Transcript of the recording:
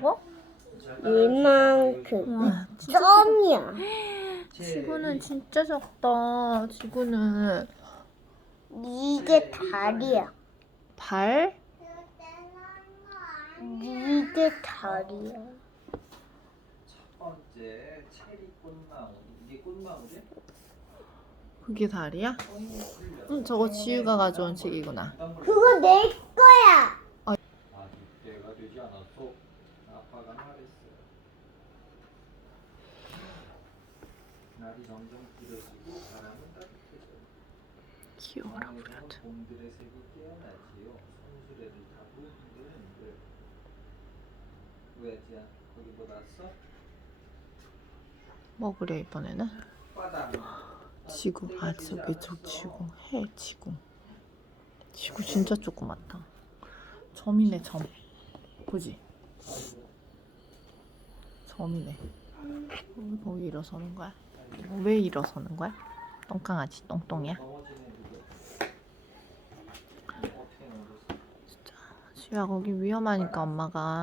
뭐? 이만큼. 우와, 점이야. 지구는 진짜 작다. 지구는 이게 달이야. 달? 이게 달이야. 첫 번째 체리 꽃나무 이게 꽃나무지? 그게 달이야? 응, 저거 지우가 가져온 책이구나. 그거 내 거야. 아직 때가 되지 않았어 아빠가 말했어 날이 점점 길어지고 바람은 따뜻해져 귀여워라 우리. 봄들의 색이 깨어나지요 손수레를 타고 흔들흔들 왜지 거기 뭐 났어? 뭐 그려 이번에는? 지구. 아 저기 저 지구. 해 지구. 지구 진짜 조그맣다. 점이네 점. 그지? 점이네. 거기 일어서는 거야? 왜 일어서는 거야? 똥강아지 똥똥이야? 넘어졌어? 지우야 거기 위험하니까 엄마가